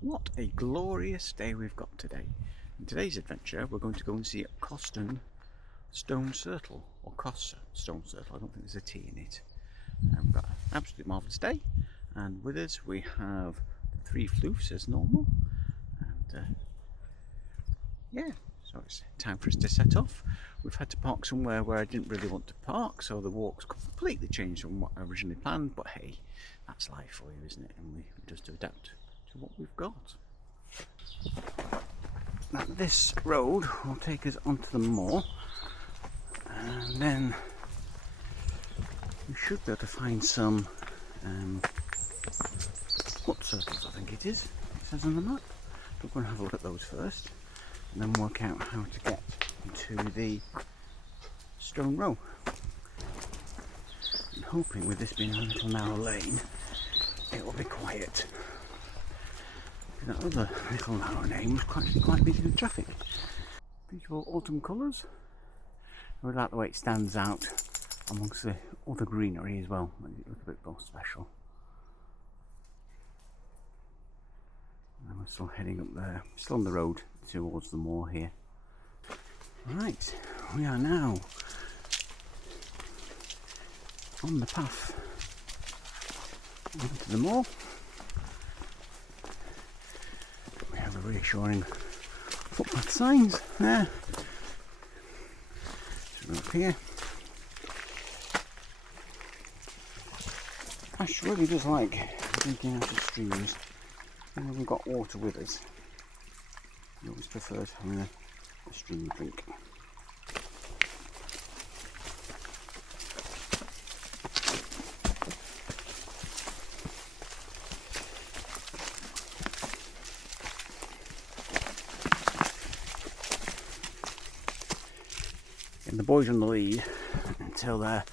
What a glorious day we've got today. In today's adventure we're going to go and see Cosdon Stone Row, or Stone Row, I don't think there's a T in it. We've got an absolutely marvellous day, and with us we have the three floofs as normal, and yeah, so it's time for us to set off. We've had to park somewhere where I didn't really want to park, so the walk's completely changed from what I originally planned, but hey, that's life for you, isn't it? And we just to adapt to what we've got. Now this road will take us onto the moor, and then we should be able to find some hut circles, I think it is, it says on the map. We're going to have a look at those first, and then work out how to get to the Stone Row. I'm hoping with this being a little narrow lane, it will be quiet. That other little narrow lane was quite busy with traffic. Beautiful autumn colours. I really like the way it stands out amongst the other greenery as well, makes it look a bit more special. And we're still heading up there, still on the road towards the moor here. Right, we are now on the path into the moor. We have a reassuring footpath signs there. So up here. Ash really does like drinking out of streams. And we've got water with us. He always prefers having a stream drink. And the boys on the lead until they're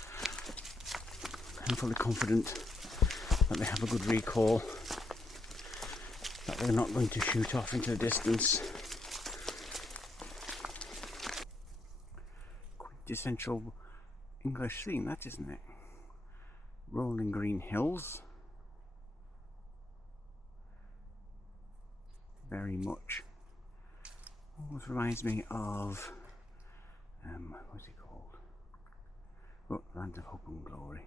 fully confident that they have a good recall, that they're not going to shoot off into the distance. Quintessential English scene, that, isn't it? Rolling green hills. Very much. Almost reminds me of what's it called? Oh, Land of Hope and Glory.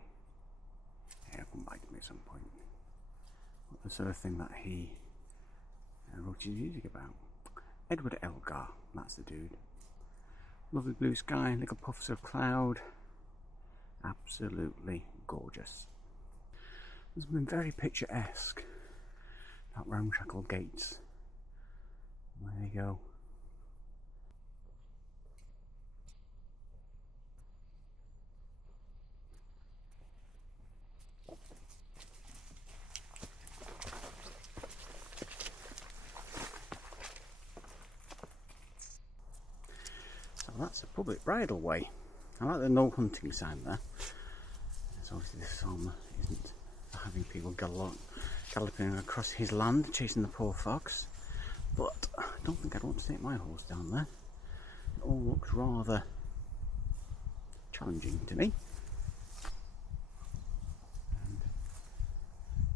Yeah, come back to me at some point. What the sort of thing that he wrote his music about. Edward Elgar, that's the dude. Lovely blue sky, little puffs of cloud. Absolutely gorgeous. There's been very picturesque. That ramshackle gates. There you go. That's a public bridleway. I like the no hunting sign there. So obviously this farmer isn't having people galloping across his land chasing the poor fox, but I don't think I'd want to take my horse down there. It all looks rather challenging to me. And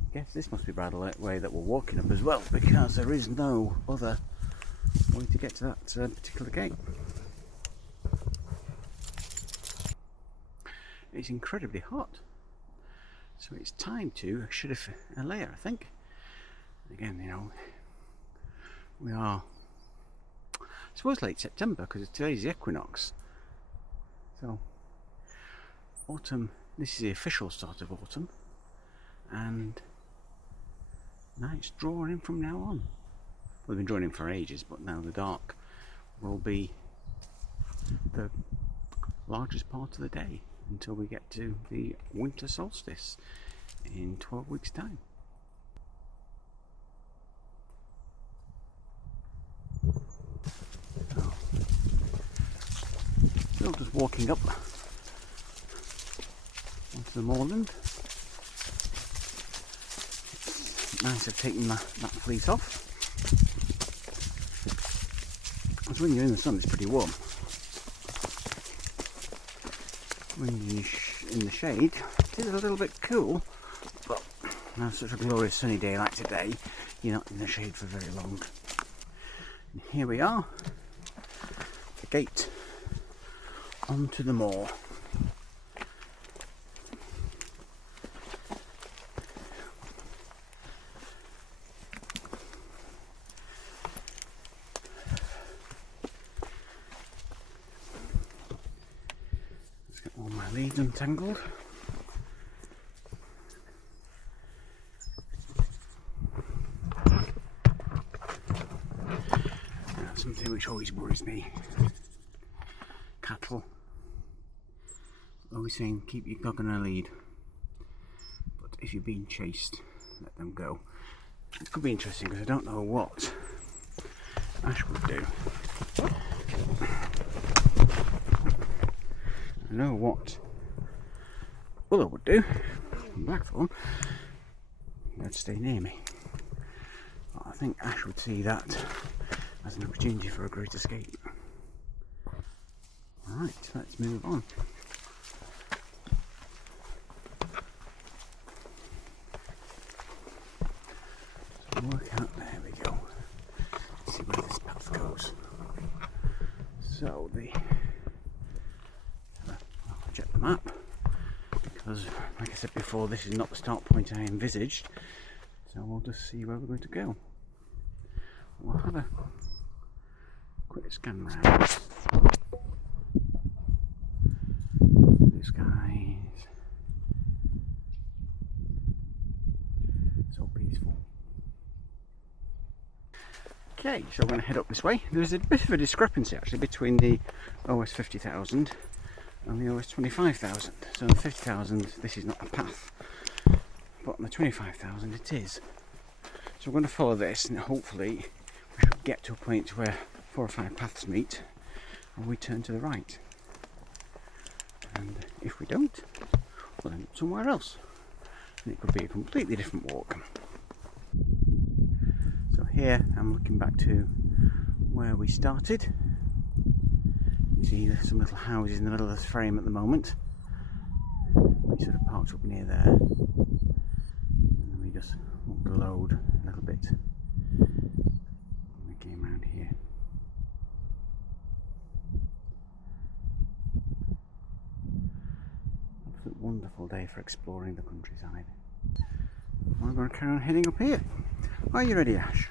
I guess this must be bridleway that we're walking up as well, because there is no other way to get to that particular gate. It's incredibly hot, so it's time to shed a layer, I think. Again, you know, we are, I suppose, late September, because today's the Equinox. So autumn, this is the official start of autumn, and now it's drawing in from now on. We've been drawing in for ages, but now the dark will be the largest part of the day until we get to the winter solstice in 12 weeks time. Still just walking up onto the moorland. It's nice of taking that fleece off. Because when you're in the sun it's pretty warm. When you're in the shade, it is a little bit cool, but on such a glorious sunny day like today, you're not in the shade for very long. And here we are, the gate onto the moor. Let's get all my leads untangled. Something which always worries me. Cattle. Always saying keep your dog on a lead. But if you're being chased, let them go. It could be interesting because I don't know what Ash would do. I know what Willow would do. Blackthorn. They'd stay near me. But I think Ash would see that as an opportunity for a great escape. Right, let's move on. So work out, there we go. Let's see where this path goes. So I'll check the map, because like I said before, this is not the start point I envisaged. So we'll just see where we're going to go. We'll have a quick scan round. Blue skies. So peaceful. Okay, so we're going to head up this way. There's a bit of a discrepancy actually between the OS 50,000 and the OS 25,000. So on the 50,000 this is not a path, but on the 25,000 it is. So we're going to follow this and hopefully we should get to a point where 4 or 5 paths meet and we turn to the right. And if we don't, we'll end up somewhere else. And it could be a completely different walk. So here I'm looking back to where we started. You see there's some little houses in the middle of this frame at the moment. We sort of parked up near there. And we just walked the load a little bit. We came around here. Absolute wonderful day for exploring the countryside. We're going to carry on heading up here. Are you ready, Ash?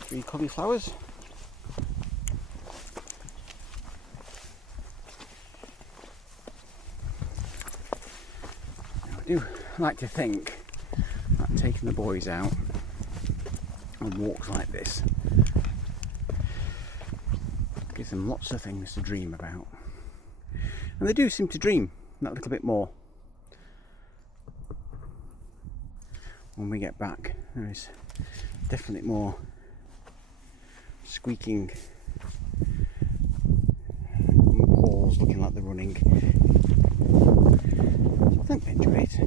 Three cauliflowers. Now, I do like to think that taking the boys out on walks like this gives them lots of things to dream about. And they do seem to dream that little bit more. When we get back, there is definitely more squeaking walls looking like they're running. So I think they enjoy it.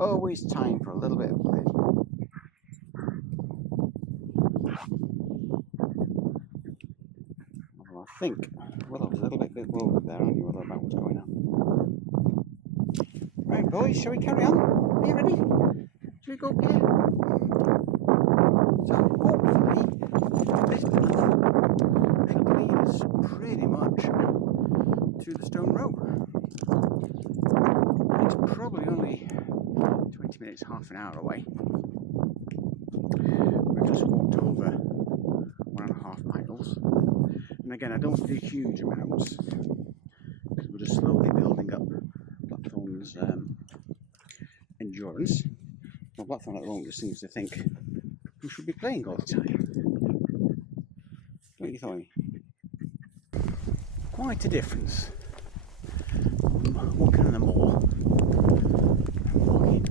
Always time for a little bit of play. Well, I think Willow's a little bit bewildered there, aren't you, Willow, about what's going on? Right, boys, shall we carry on? Are you ready? Shall we go up here? So, hopefully, this path should lead us pretty much to the Stone Row. It's probably only 20 minutes, half an hour away. We've just walked over 1.5 miles. And again, I don't do huge amounts because we're just slowly building up Blackthorn's endurance. Well, Blackthorn at the moment just seems to think who should be playing all the time. What do you think? Quite a difference. Walking on the moor, walking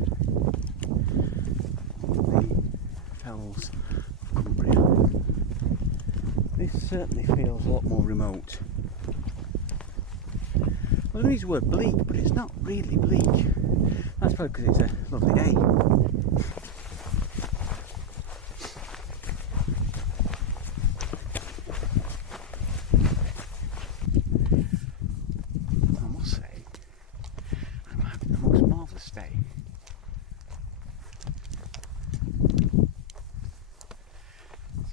the fells of Cumbria. This certainly feels a lot more remote. Well, I use the word bleak, but it's not really bleak. That's probably because it's a lovely day. I must say, I'm having the most marvellous day.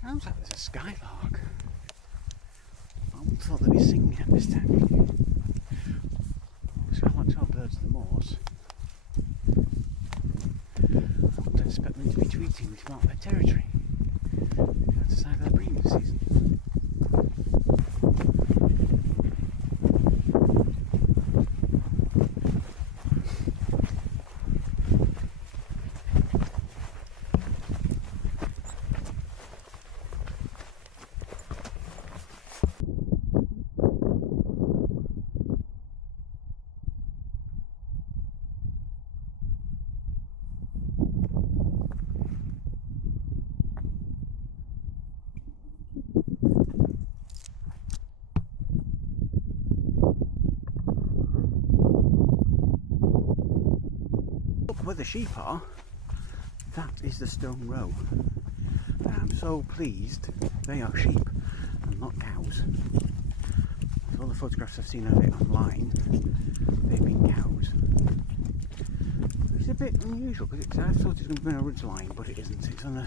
Sounds like there's a skylark. I wouldn't have thought they'd be singing at this time. Skylarks are birds of the moors. I wouldn't expect them to be tweeting to mark their territory. That's the side of their breeding season. Where the sheep are, that is the Stone Row. And I'm so pleased they are sheep and not cows. All the photographs I've seen of it online, they've been cows. It's a bit unusual because I thought it was going to be on a ridge line, but it isn't. It's on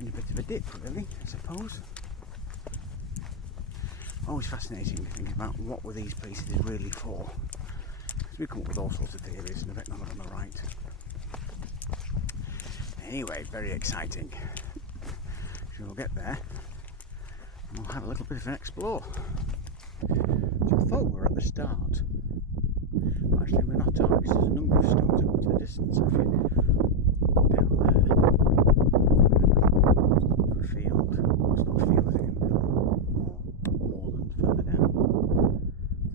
in a bit of a dip, really, I suppose. Always fascinating thinking about what were these places really for. We come up with all sorts of theories, and I bet none of them are right. Anyway, very exciting. So we'll get there and we'll have a little bit of an explore. So I thought we were at the start, but actually we're not, because there's a number of stones up into the distance. If you down there, in the field, it's not a field, is it? Moorland further down.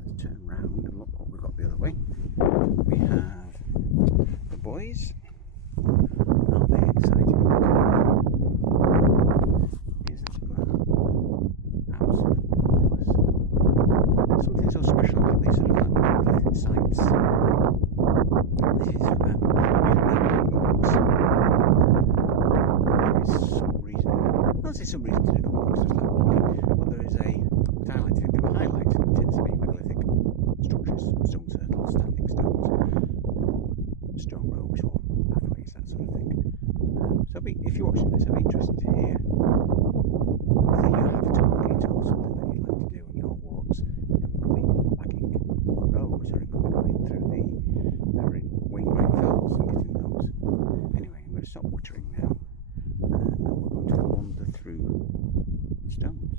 Let's turn round and look what we've got the other way. We have the boys. Aren't they excited? Isn't that absolutely marvellous? Something so special about these sort of like megalithic sites. This is walks. There is some reason, I don't say some reason to do the walks, just like walking, but there is a, I like to think of a highlight. It tends to be megalithic structures, stone circles, standing stones, stone rows or pathways, that sort of thing. So if you're watching this, I'd be interested to hear whether you have a target or something that you'd like to do on your walks. It could be packing rows, or it could be going through the Wainwright Fells and getting those. Anyway, I'm going to stop wittering now, and we're going to wander through the stones.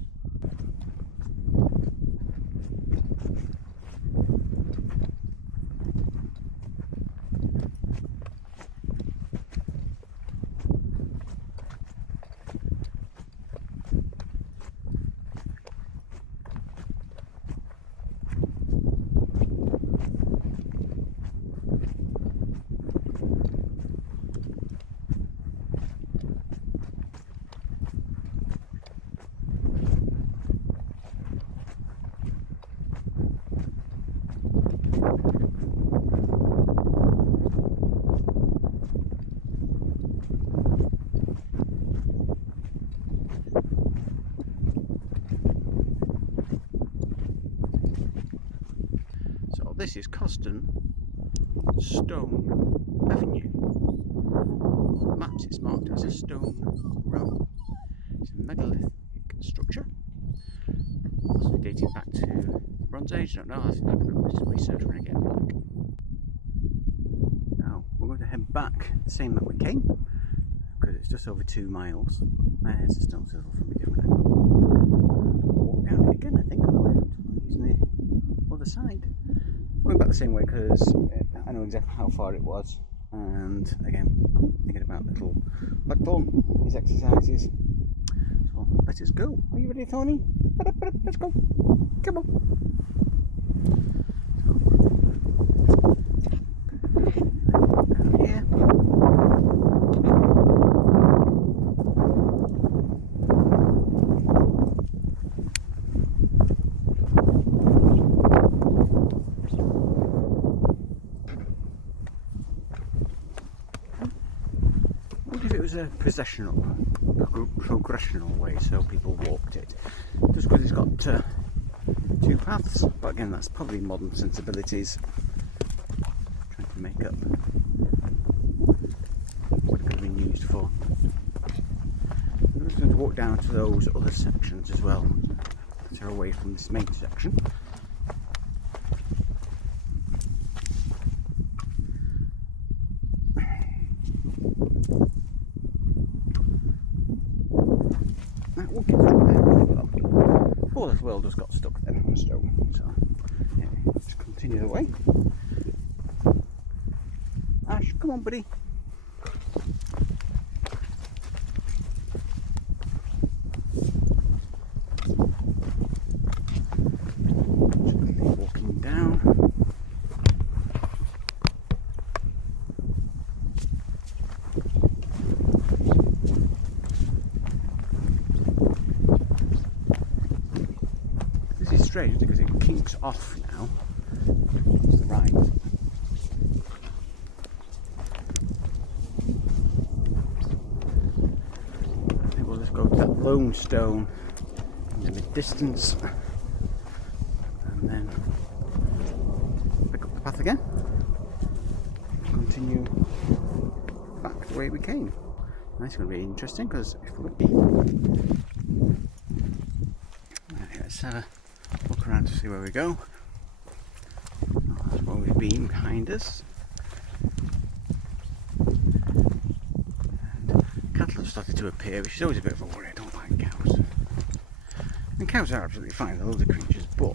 This is Cosdon Stone Avenue. On the maps it's marked as a stone row. It's a megalithic structure, possibly dating back to the Bronze Age. I don't know, I think I'll do a bit of research when I get back. Now we're going to head back the same that we came, because it's just over 2 miles. There's the stone circle from a different angle. Walk down it again, I think, using the other side. Going back the same way because I know exactly how far it was, and again thinking about little blackthorn, his exercises. So let us go. Are you ready, Tony? Let's go. Come on. Down here. If it was a progressional way, so people walked it, just because it's got two paths. But again, that's probably modern sensibilities trying to make up what it could have been used for. I'm just going to walk down to those other sections as well that are away from this main section. The world just got stuck then on the stone, so yeah, just continue the way. Ash, come on, buddy. Walking down. Strange because it kinks off now. It's the right. I think we'll just go to that lone stone in the mid distance and then pick up the path again and continue back the way we came. That's going to be interesting because if we're let's have a look around to see where we go. That's where we've been behind us. And cattle have started to appear, which is always a bit of a worry. I don't like cows. And cows are absolutely fine, they're lovely creatures, but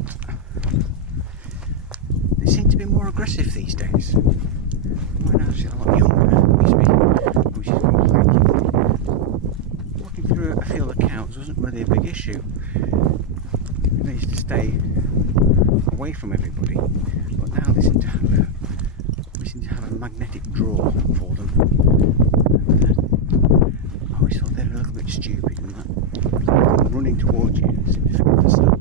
they seem to be more aggressive these days. When I was a lot younger, we used to go hiking. Walking through a field of cows wasn't really a big issue. They used to stay away from everybody, but now they seem to have a magnetic draw for them. And, I always thought they were a little bit stupid and that running towards you seemed to fit the stuff.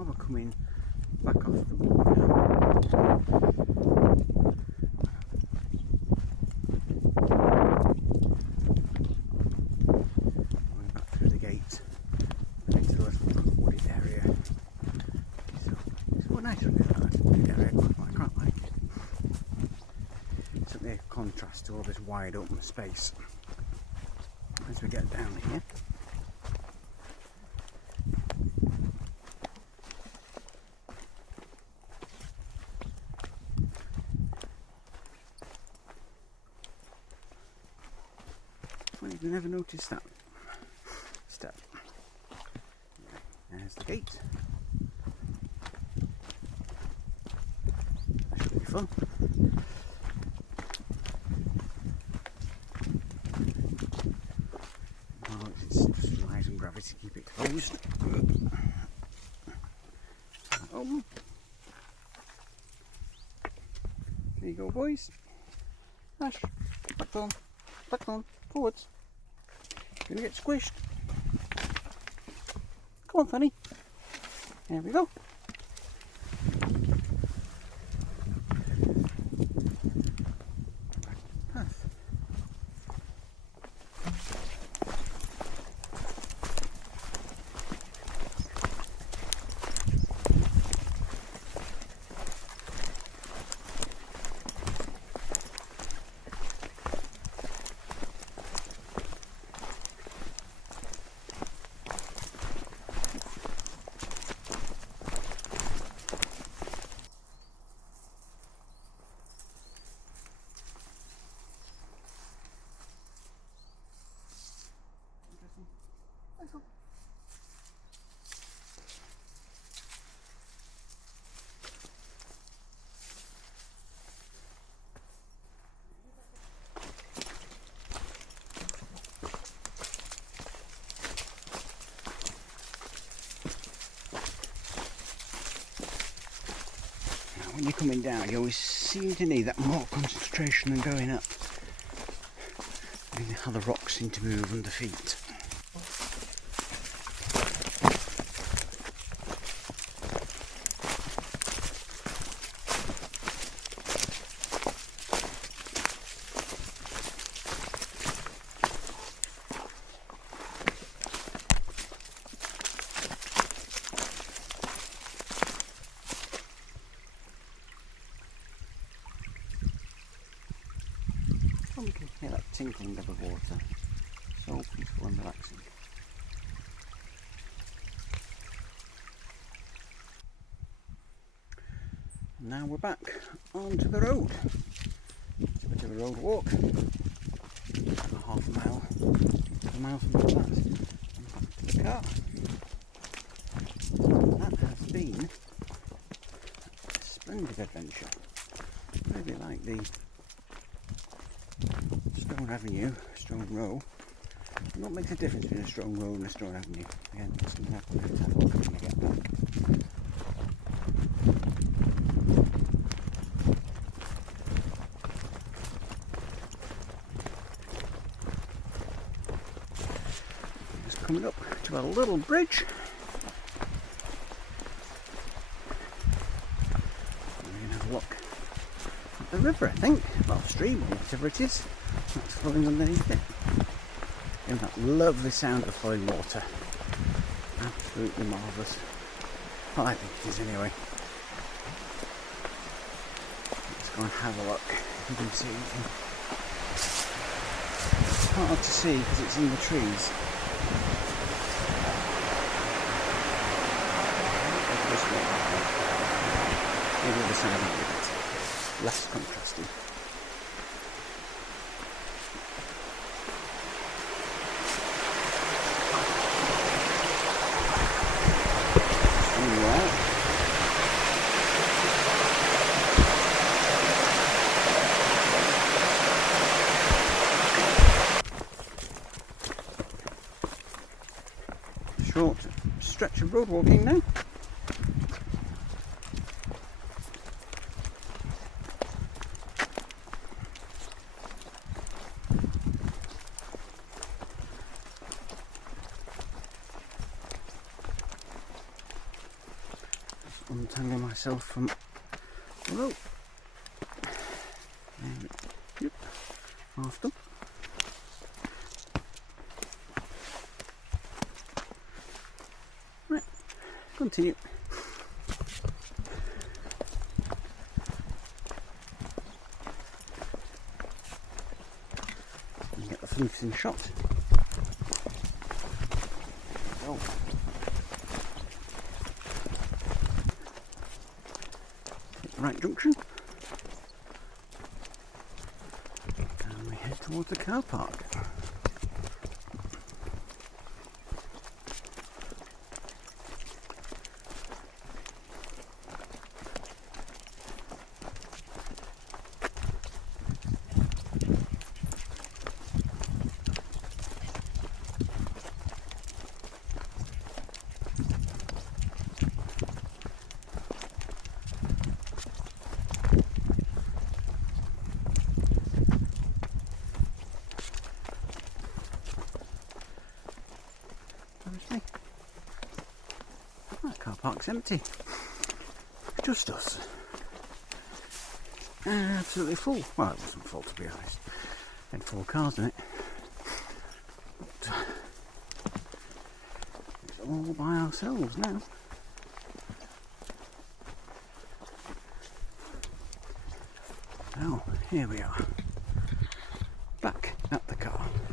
We're coming back off the moor now. Going back through the gate into the little wooded area. So it's quite nice from that wooded area, I quite like it. It's certainly a contrast to all this wide open space as we get down here. I've never noticed that step. There's the gate. That should be fun. Oh, it's just relies on gravity to keep it closed. Oh. There you go, boys. Ash, back on, forwards. You're gonna get squished. Come on, Fanny. There we go. Path. you're coming down, you always seem to need that more concentration than going up. And how the rocks seem to move under feet. Oh, we can hear that tinkling of the water. So peaceful and relaxing. And now we're back onto the road. It's a bit of a road walk. About half a mile, a mile from that. And back to the car. That has been a splendid adventure. Really like the Stone Avenue, Stone Row. What makes a difference between a Stone Row and a Stone Avenue? Again, it's something I'm going to have a look at when I get back. Just coming up to a little bridge. We're going to have a look at the river, I think. Well, stream, or whatever it is. That's flowing underneath it. And that lovely sound of flowing water. Absolutely marvellous. Well, I think it is anyway. Let's go and have a look if you can see anything. It's hard to see because it's in the trees. Maybe the sound might be a bit less contrasting. Short stretch of road walking now. Just untangle myself from the rope. And yep, half done. Right, continue. And get the flukes in shot. Oh. Hit the right junction. And we head towards the car park. That car park's empty. Just us. Absolutely full. Well, it wasn't full to be honest. Had 4 cars in it. But it's all by ourselves now. Oh, here we are. Back